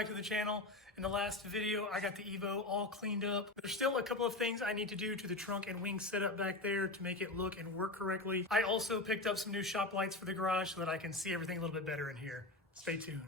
back to the channel. In the last video, I got the Evo all cleaned up. There's still a couple of things I need to do to the trunk and wing setup back there to make it look and work correctly. I also picked up some new shop lights for the garage so that I can see everything a little bit better in here. Stay tuned.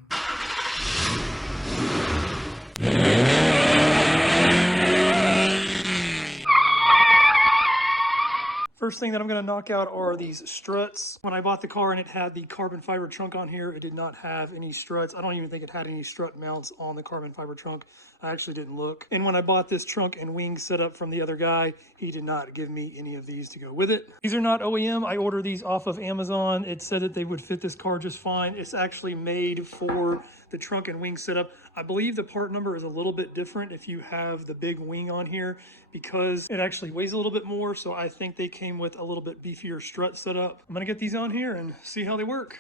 First thing that I'm gonna knock out are these struts. When I bought the car and it had the carbon fiber trunk on here, it did not have any struts. I don't even think it had any strut mounts on the carbon fiber trunk. I actually didn't look. And when I bought this trunk and wing setup from the other guy, he did not give me any of these to go with it. These are not OEM. I ordered these off of Amazon. It said that they would fit this car just fine. It's actually made for the trunk and wing setup. I believe the part number is a little bit different if you have the big wing on here because it actually weighs a little bit more. So I think they came with a little bit beefier strut setup. I'm gonna get these on here and see how they work.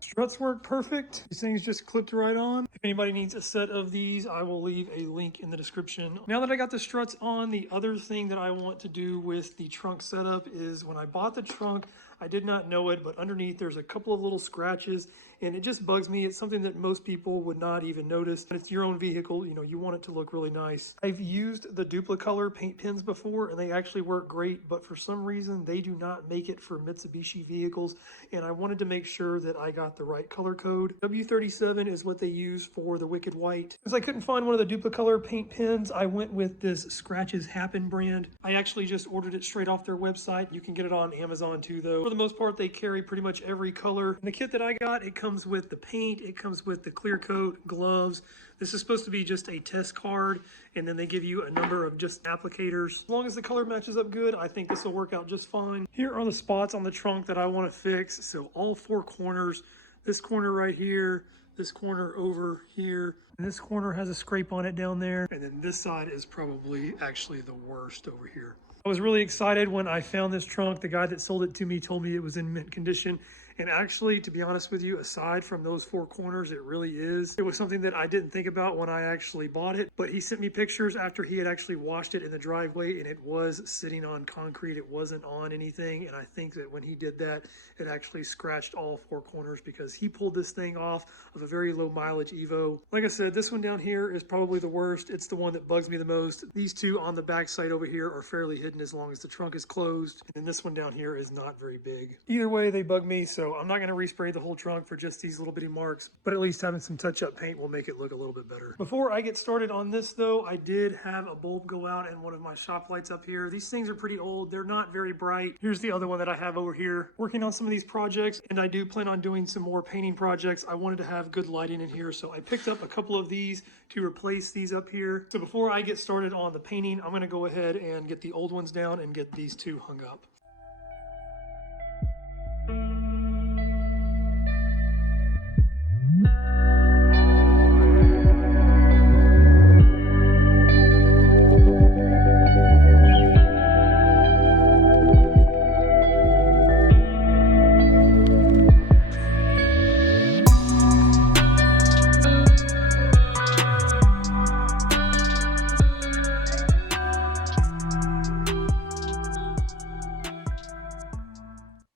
Struts work perfect. These things just clipped right on. If anybody needs a set of these, I will leave a link in the description. Now that I got the struts on, the other thing that I want to do with the trunk setup is when I bought the trunk, I did not know it, but underneath there's a couple of little scratches and it just bugs me. It's something that most people would not even notice. It's your own vehicle, you know, you want it to look really nice. I've used the Duplicolor paint pens before and they actually work great, but for some reason they do not make it for Mitsubishi vehicles. And I wanted to make sure that I got the right color code. W37 is what they use for the Wicked White. Since I couldn't find one of the Duplicolor paint pens, I went with this Scratches Happen brand. I actually just ordered it straight off their website. You can get it on Amazon too though. For the most part, they carry pretty much every color. In the kit that I got, it comes with the paint, it comes with the clear coat, gloves. This is supposed to be just a test card, and then they give you a number of just applicators. As long as the color matches up good, I think this will work out just fine. Here are the spots on the trunk that I want to fix. So all four corners, this corner right here, this corner over here, and this corner has a scrape on it down there, and then this side is probably actually the worst over here. I was really excited when I found this trunk. The guy that sold it to me told me it was in mint condition. And actually, to be honest with you, aside from those four corners, it really is. It was something that I didn't think about when I actually bought it, but he sent me pictures after he had actually washed it in the driveway and it was sitting on concrete. It wasn't on anything. And I think that when he did that, it actually scratched all four corners because he pulled this thing off of a very low mileage Evo. Like I said, this one down here is probably the worst. It's the one that bugs me the most. These two on the back side over here are fairly hidden as long as the trunk is closed. And this one down here is not very big. Either way, they bug me. So I'm not going to respray the whole trunk for just these little bitty marks, but at least having some touch-up paint will make it look a little bit better. Before I get started on this though, I did have a bulb go out in one of my shop lights up here. These things are pretty old. They're not very bright. Here's the other one that I have over here. Working on some of these projects, and I do plan on doing some more painting projects. I wanted to have good lighting in here, so I picked up a couple of these to replace these up here. So before I get started on the painting, I'm going to go ahead and get the old ones down and get these two hung up.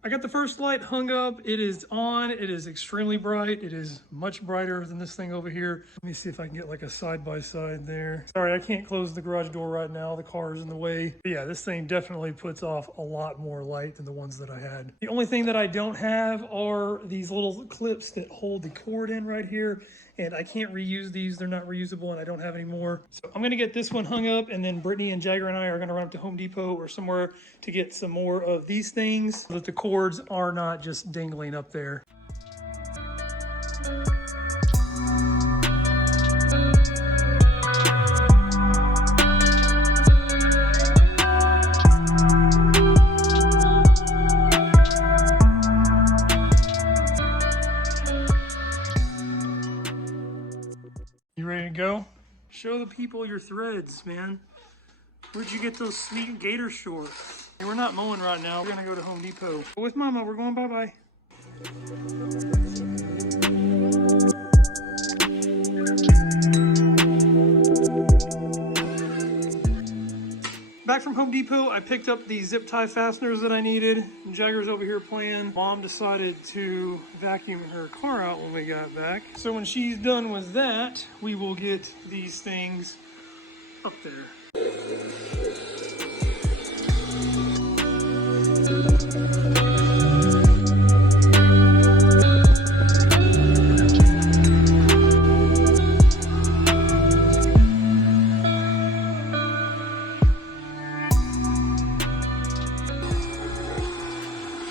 I got the first light hung up. It is on. It is extremely bright. It is much brighter than this thing over here. Let me see if I can get like a side-by-side there. Sorry, I can't close the garage door right now. The car is in the way. But yeah, this thing definitely puts off a lot more light than the ones that I had. The only thing that I don't have are these little clips that hold the cord in right here. And I can't reuse these. They're not reusable and I don't have any more. So I'm gonna get this one hung up, and then Brittany and Jagger and I are gonna run up to Home Depot or somewhere to get some more of these things so that the cords are not just dangling up there. You ready to go? Show the people your threads, man. Where'd you get those sweet gator shorts? Hey, we're not mowing right now. We're gonna go to Home Depot. With Mama, we're going bye-bye. Back from Home Depot, I picked up the zip tie fasteners that I needed. Jagger's over here playing. Mom decided to vacuum her car out when we got back. So when she's done with that, we will get these things up there.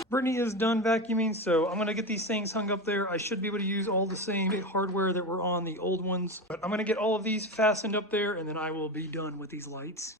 Brittany is done vacuuming, so I'm gonna get these things hung up there. I should be able to use all the same hardware that were on the old ones, but I'm gonna get all of these fastened up there and then I will be done with these lights.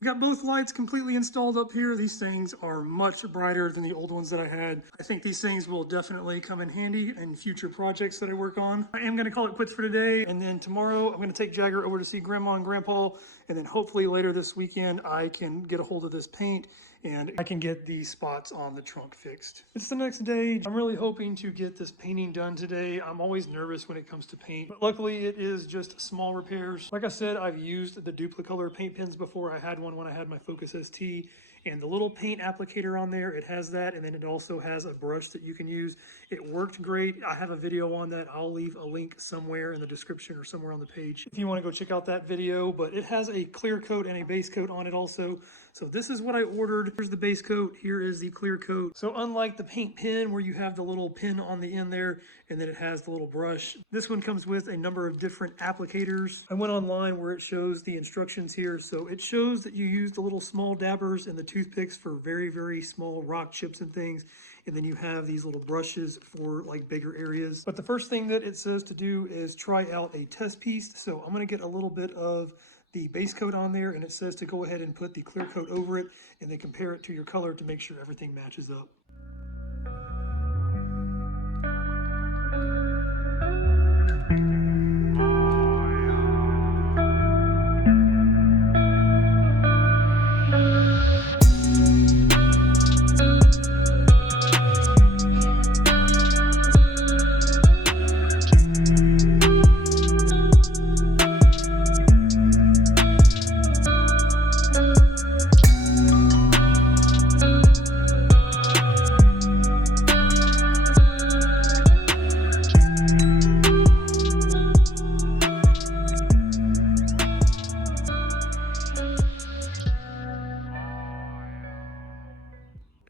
I've got both lights completely installed up here. These things are much brighter than the old ones that I had. I think these things will definitely come in handy in future projects that I work on. I am gonna call it quits for today, and then tomorrow I'm gonna take Jagger over to see Grandma and Grandpa, and then hopefully later this weekend I can get a hold of this paint and I can get these spots on the trunk fixed. It's the next day. I'm really hoping to get this painting done today. I'm always nervous when it comes to paint, but luckily it is just small repairs. Like I said, I've used the Duplicolor paint pens before. I had one when I had my Focus ST, and the little paint applicator on there, it has that, and then it also has a brush that you can use. It worked great. I have a video on that. I'll leave a link somewhere in the description or somewhere on the page if you want to go check out that video, but it has a clear coat and a base coat on it also. So this is what I ordered. Here's the base coat, here is the clear coat. So unlike the paint pen where you have the little pin on the end there and then it has the little brush, this one comes with a number of different applicators. I went online where it shows the instructions here. So it shows that you use the little small dabbers and the toothpicks for very, very small rock chips and things. And then you have these little brushes for like bigger areas. But the first thing that it says to do is try out a test piece. So I'm gonna get a little bit of the base coat on there, and it says to go ahead and put the clear coat over it and then compare it to your color to make sure everything matches up.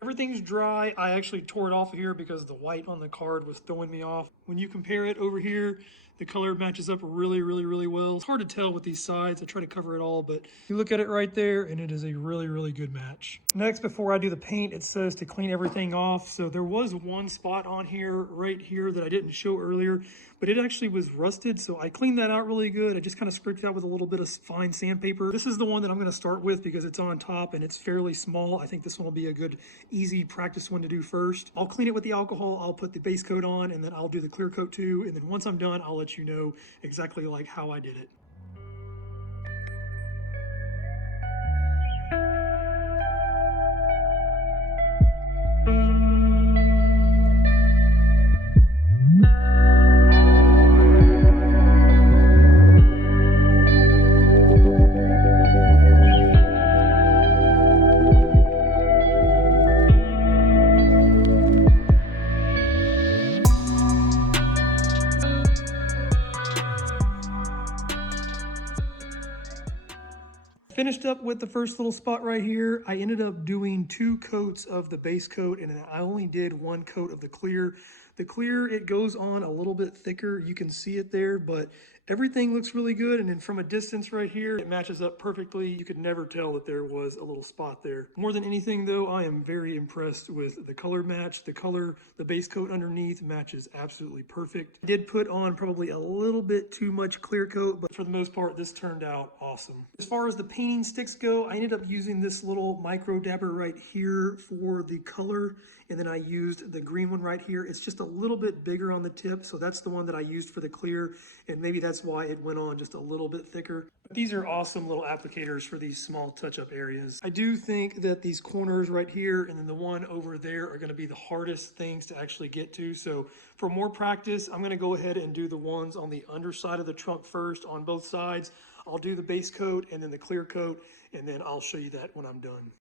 Everything's dry. I actually tore it off of here because the white on the card was throwing me off. When you compare it over here, the color matches up really, really, really well. It's hard to tell with these sides. I try to cover it all, but you look at it right there and it is a really, really good match. Next, before I do the paint, it says to clean everything off. So there was one spot on here, right here, that I didn't show earlier, but it actually was rusted. So I cleaned that out really good. I just kind of scraped it out with a little bit of fine sandpaper. This is the one that I'm going to start with because it's on top and it's fairly small. I think this one will be a good, easy practice one to do first. I'll clean it with the alcohol. I'll put the base coat on and then I'll do the clear coat too. And then once I'm done, I'll let you know exactly like how I did it. Finished up with the first little spot right here. I ended up doing 2 coats of the base coat and I only did 1 coat of the clear. The clear, it goes on a little bit thicker. You can see it there, but everything looks really good. And then from a distance right here, it matches up perfectly. You could never tell that there was a little spot there. More than anything though, I am very impressed with the color match. The color, the base coat underneath matches absolutely perfect. I did put on probably a little bit too much clear coat, but for the most part, this turned out awesome. As far as the painting sticks go, I ended up using this little micro dabber right here for the color. And then I used the green one right here. It's just a little bit bigger on the tip, so that's the one that I used for the clear, and maybe that's why it went on just a little bit thicker. But these are awesome little applicators for these small touch-up areas. I do think that these corners right here and then the one over there are gonna be the hardest things to actually get to. So for more practice, I'm gonna go ahead and do the ones on the underside of the trunk first on both sides. I'll do the base coat and then the clear coat, and then I'll show you that when I'm done.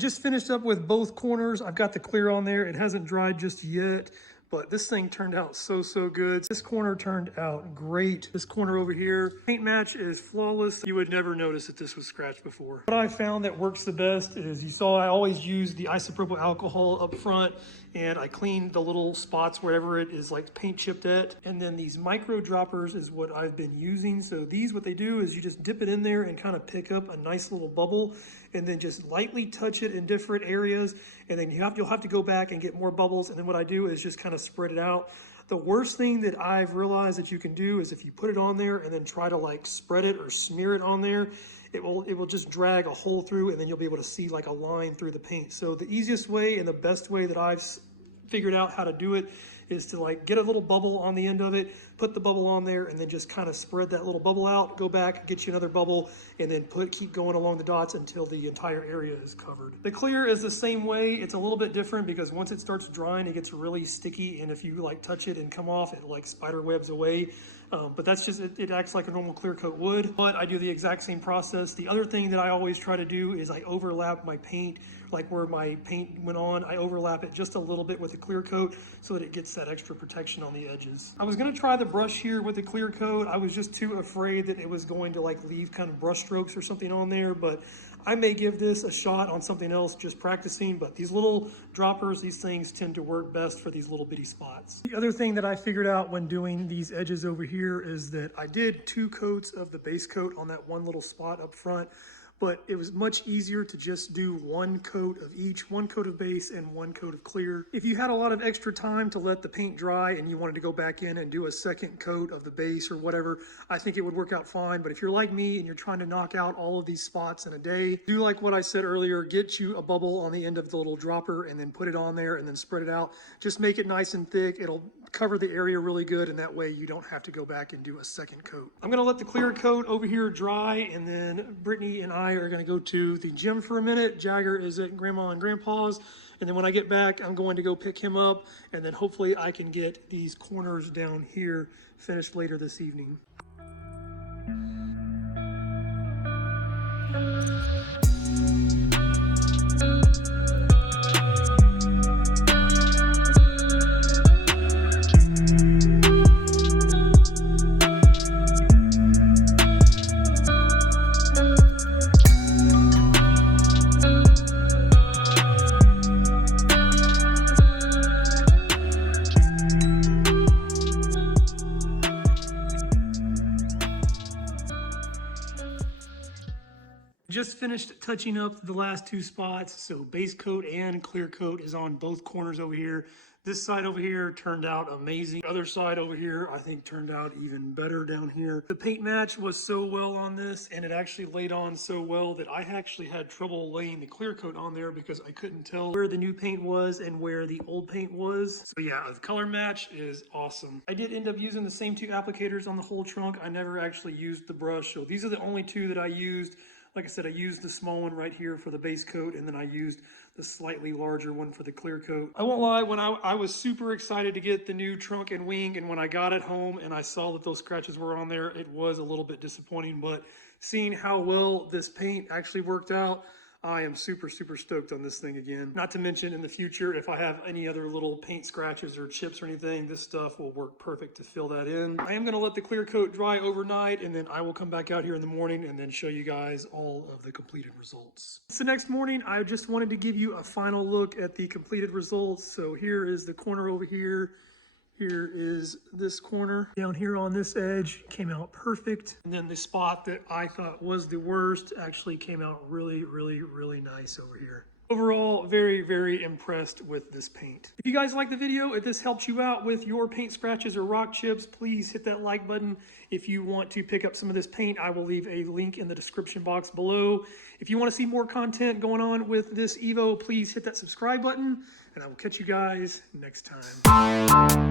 Just finished up with both corners. I've got the clear on there. It hasn't dried just yet, but this thing turned out so good. This corner turned out great. This corner over here, paint match is flawless. You would never notice that this was scratched before. What I found that works the best is, you saw I always use the isopropyl alcohol up front, and I clean the little spots wherever it is like paint chipped at. And then these micro droppers is what I've been using. So these, what they do is you just dip it in there and kind of pick up a nice little bubble, and then just lightly touch it in different areas. And then you'll have to go back and get more bubbles. And then what I do is just kind of spread it out. The worst thing that I've realized that you can do is if you put it on there and then try to like spread it or smear it on there, it will just drag a hole through, and then you'll be able to see like a line through the paint. So the easiest way and the best way that I've figured out how to do it is to like get a little bubble on the end of it, put the bubble on there, and then just kind of spread that little bubble out, go back, get you another bubble, and then keep going along the dots until the entire area is covered. The clear is the same way. It's a little bit different because once it starts drying, it gets really sticky, and if you like touch it and come off, it like spider webs away. But that's just, it acts like a normal clear coat would, but I do the exact same process. The other thing that I always try to do is I overlap my paint, like where my paint went on, I overlap it just a little bit with the clear coat so that it gets that extra protection on the edges. I was gonna try the brush here with the clear coat. I was just too afraid that it was going to like leave kind of brush strokes or something on there, but I may give this a shot on something else just practicing, but these little droppers, these things tend to work best for these little bitty spots. The other thing that I figured out when doing these edges over here is that I did 2 coats of the base coat on that one little spot up front, but it was much easier to just do 1 coat of each, 1 coat of base and 1 coat of clear. If you had a lot of extra time to let the paint dry and you wanted to go back in and do a 2nd coat of the base or whatever, I think it would work out fine. But if you're like me and you're trying to knock out all of these spots in a day, do like what I said earlier, get you a bubble on the end of the little dropper and then put it on there and then spread it out. Just make it nice and thick. It'll cover the area really good, and that way you don't have to go back and do a 2nd coat. I'm gonna let the clear coat over here dry, and then Brittany and I are gonna go to the gym for a minute. Jagger is at Grandma and Grandpa's, and then when I get back, I'm going to go pick him up, and then hopefully I can get these corners down here finished later this evening. just finished touching up the last two spots. So base coat and clear coat is on both corners over here. This side over here turned out amazing. The other side over here, I think turned out even better down here. The paint match was so well on this, and it actually laid on so well that I actually had trouble laying the clear coat on there because I couldn't tell where the new paint was and where the old paint was. So yeah, the color match is awesome. I did end up using the same two applicators on the whole trunk. I never actually used the brush. So these are the only two that I used. Like I said, I used the small one right here for the base coat, and then I used the slightly larger one for the clear coat. I won't lie, when I was super excited to get the new trunk and wing, and when I got it home and I saw that those scratches were on there, it was a little bit disappointing, but seeing how well this paint actually worked out, I am super stoked on this thing again. Not to mention in the future, if I have any other little paint scratches or chips or anything, this stuff will work perfect to fill that in. I am gonna let the clear coat dry overnight, and then I will come back out here in the morning and then show you guys all of the completed results. So next morning, I just wanted to give you a final look at the completed results. So here is the corner over here. Here is this corner. Down here on this edge came out perfect. And then the spot that I thought was the worst actually came out really nice over here. Overall, very impressed with this paint. If you guys like the video, if this helps you out with your paint scratches or rock chips, please hit that like button. If you want to pick up some of this paint, I will leave a link in the description box below. If you want to see more content going on with this Evo, please hit that subscribe button, and I will catch you guys next time.